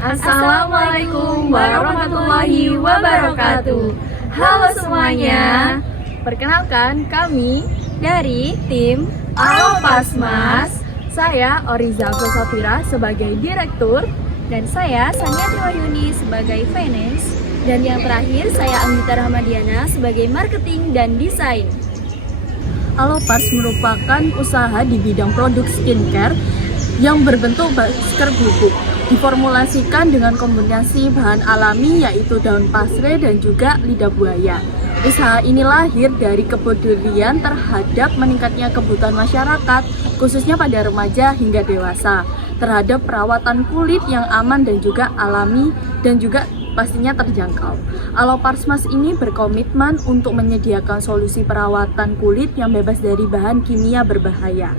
Assalamualaikum warahmatullahi wabarakatuh. Halo semuanya. Perkenalkan, kami dari tim Alopasmas. Saya Oriza Safira sebagai direktur, dan saya Sania Triwahyuni sebagai finance, dan yang terakhir saya Anggita Rahmadiana sebagai marketing dan desain. Alopars merupakan usaha di bidang produk skincare yang berbentuk masker bubuk. Diformulasikan dengan kombinasi bahan alami yaitu daun pasre dan juga lidah buaya. Usaha ini lahir dari kepedulian terhadap meningkatnya kebutuhan masyarakat, khususnya pada remaja hingga dewasa, terhadap perawatan kulit yang aman dan juga alami dan juga pastinya terjangkau. Alopasmas ini berkomitmen untuk menyediakan solusi perawatan kulit yang bebas dari bahan kimia berbahaya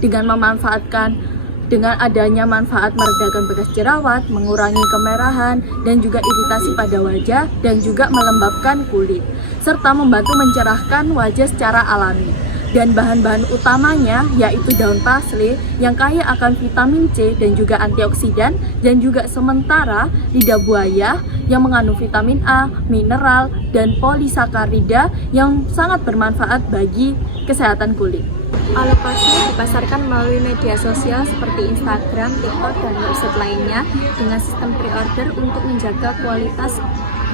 dengan adanya manfaat meredakan bekas jerawat, mengurangi kemerahan, dan juga iritasi pada wajah, dan juga melembabkan kulit, serta membantu mencerahkan wajah secara alami. Dan bahan-bahan utamanya yaitu daun parsley yang kaya akan vitamin C dan juga antioksidan, dan juga sementara lidah buaya yang mengandung vitamin A, mineral, dan polisakarida yang sangat bermanfaat bagi kesehatan kulit. Alopasmas dipasarkan melalui media sosial seperti Instagram, TikTok, dan website lainnya dengan sistem pre-order untuk menjaga kualitas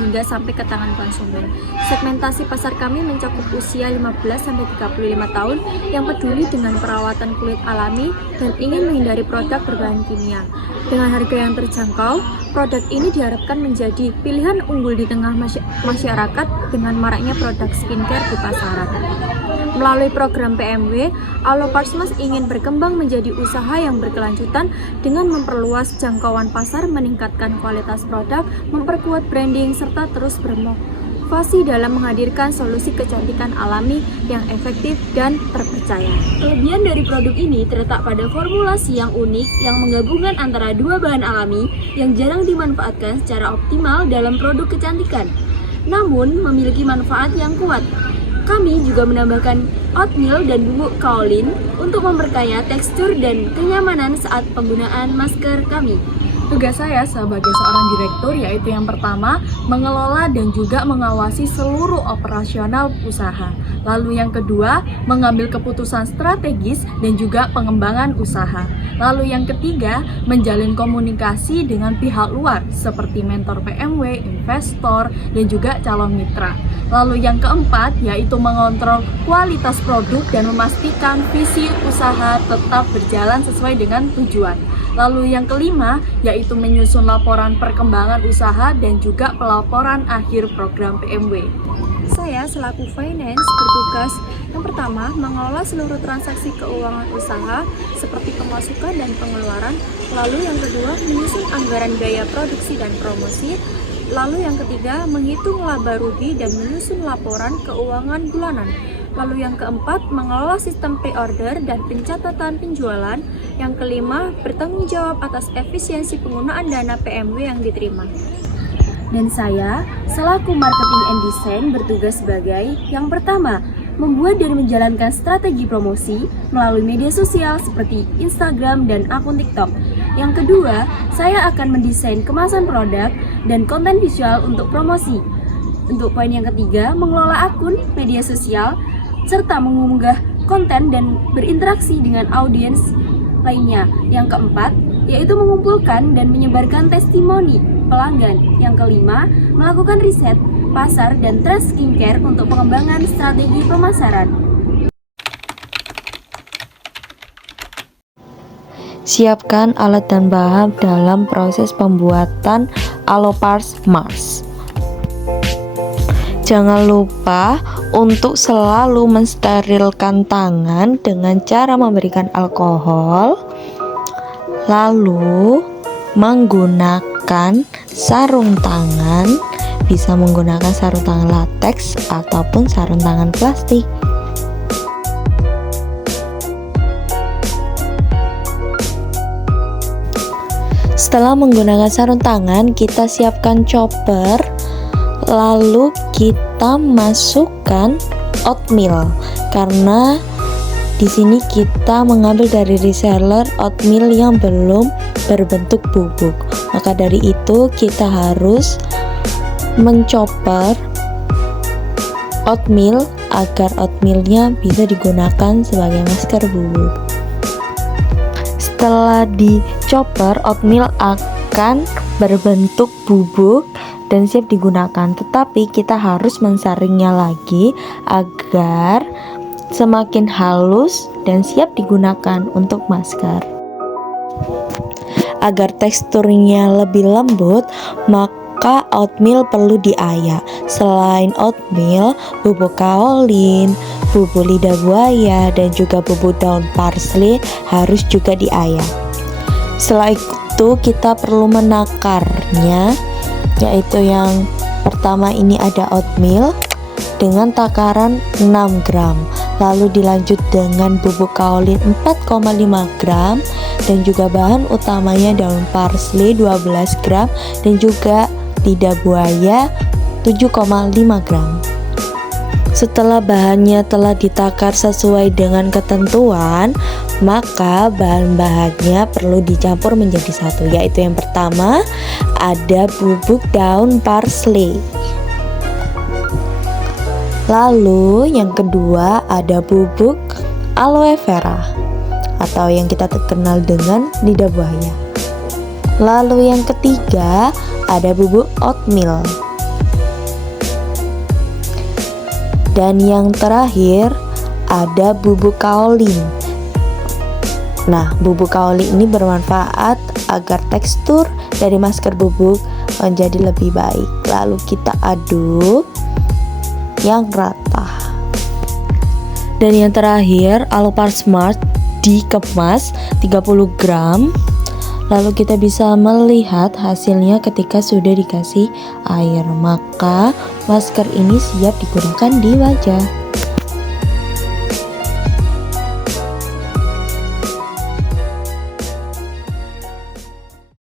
hingga sampai ke tangan konsumen. Segmentasi pasar kami mencakup usia 15-35 tahun yang peduli dengan perawatan kulit alami dan ingin menghindari produk berbahan kimia. Dengan harga yang terjangkau, produk ini diharapkan menjadi pilihan unggul di tengah masyarakat dengan maraknya produk skincare di pasaran. Melalui program PMW, Alopasmas ingin berkembang menjadi usaha yang berkelanjutan dengan memperluas jangkauan pasar, meningkatkan kualitas produk, memperkuat branding, serta terus berinovasi dalam menghadirkan solusi kecantikan alami yang efektif dan terpercaya. Kelebihan dari produk ini terletak pada formulasi yang unik yang menggabungkan antara dua bahan alami yang jarang dimanfaatkan secara optimal dalam produk kecantikan, namun memiliki manfaat yang kuat. Kami juga menambahkan oatmeal dan bubuk kaolin untuk memperkaya tekstur dan kenyamanan saat penggunaan masker kami. Tugas saya sebagai seorang direktur yaitu yang pertama, mengelola dan juga mengawasi seluruh operasional usaha. Lalu yang kedua, mengambil keputusan strategis dan juga pengembangan usaha. Lalu yang ketiga, menjalin komunikasi dengan pihak luar seperti mentor PMW, investor, dan juga calon mitra. Lalu yang keempat, yaitu mengontrol kualitas produk dan memastikan visi usaha tetap berjalan sesuai dengan tujuan. Lalu yang kelima, yaitu menyusun laporan perkembangan usaha dan juga pelaporan akhir program PMW. Saya selaku finance bertugas yang pertama, mengelola seluruh transaksi keuangan usaha seperti pemasukan dan pengeluaran. Lalu yang kedua, menyusun anggaran biaya produksi dan promosi. Lalu yang ketiga, menghitung laba rugi dan menyusun laporan keuangan bulanan. Lalu yang keempat, mengelola sistem pre-order dan pencatatan penjualan. Yang kelima, bertanggung jawab atas efisiensi penggunaan dana PMW yang diterima. Dan saya, selaku marketing and design, bertugas sebagai yang pertama, membuat dan menjalankan strategi promosi melalui media sosial seperti Instagram dan akun TikTok. Yang kedua, saya akan mendesain kemasan produk dan konten visual untuk promosi. Untuk poin yang ketiga, mengelola akun media sosial serta mengunggah konten dan berinteraksi dengan audiens lainnya. Yang keempat, yaitu mengumpulkan dan menyebarkan testimoni pelanggan. Yang kelima, melakukan riset pasar dan tren skincare untuk pengembangan strategi pemasaran. Siapkan alat dan bahan dalam proses pembuatan Alopasmas. Jangan lupa untuk selalu mensterilkan tangan dengan cara memberikan alkohol, lalu menggunakan sarung tangan, bisa menggunakan sarung tangan latex ataupun sarung tangan plastik. Setelah menggunakan sarung tangan, kita siapkan chopper, lalu kita masukkan oatmeal karena di sini kita mengambil dari reseller oatmeal yang belum berbentuk bubuk. Maka dari itu kita harus menchopper oatmeal agar oatmealnya bisa digunakan sebagai masker bubuk. Setelah di-chopper, oatmeal akan berbentuk bubuk dan siap digunakan. Tetapi kita harus mensaringnya lagi agar semakin halus dan siap digunakan untuk masker. Agar teksturnya lebih lembut, maka oatmeal perlu diayak. Selain oatmeal, bubuk kaolin, bubuk lidah buaya, dan juga bubuk daun parsley harus juga diayak. Setelah itu kita perlu menakarnya, yaitu yang pertama ini ada oatmeal dengan takaran 6 gram, lalu dilanjut dengan bubuk kaolin 4,5 gram, dan juga bahan utamanya daun parsley 12 gram, dan juga lidah buaya 7,5 gram. Setelah bahannya telah ditakar sesuai dengan ketentuan, maka bahan-bahannya perlu dicampur menjadi satu, yaitu yang pertama ada bubuk daun parsley, lalu yang kedua ada bubuk aloe vera atau yang kita kenal dengan lidah buaya, lalu yang ketiga ada bubuk oatmeal, dan yang terakhir ada bubuk kaolin. Nah, bubuk kaolin ini bermanfaat agar tekstur dari masker bubuk menjadi lebih baik. Lalu kita aduk yang rata. Dan yang terakhir, Alupar Smart dikemas 30 gram. Lalu kita bisa melihat hasilnya ketika sudah dikasih air. Maka masker ini siap digunakan di wajah.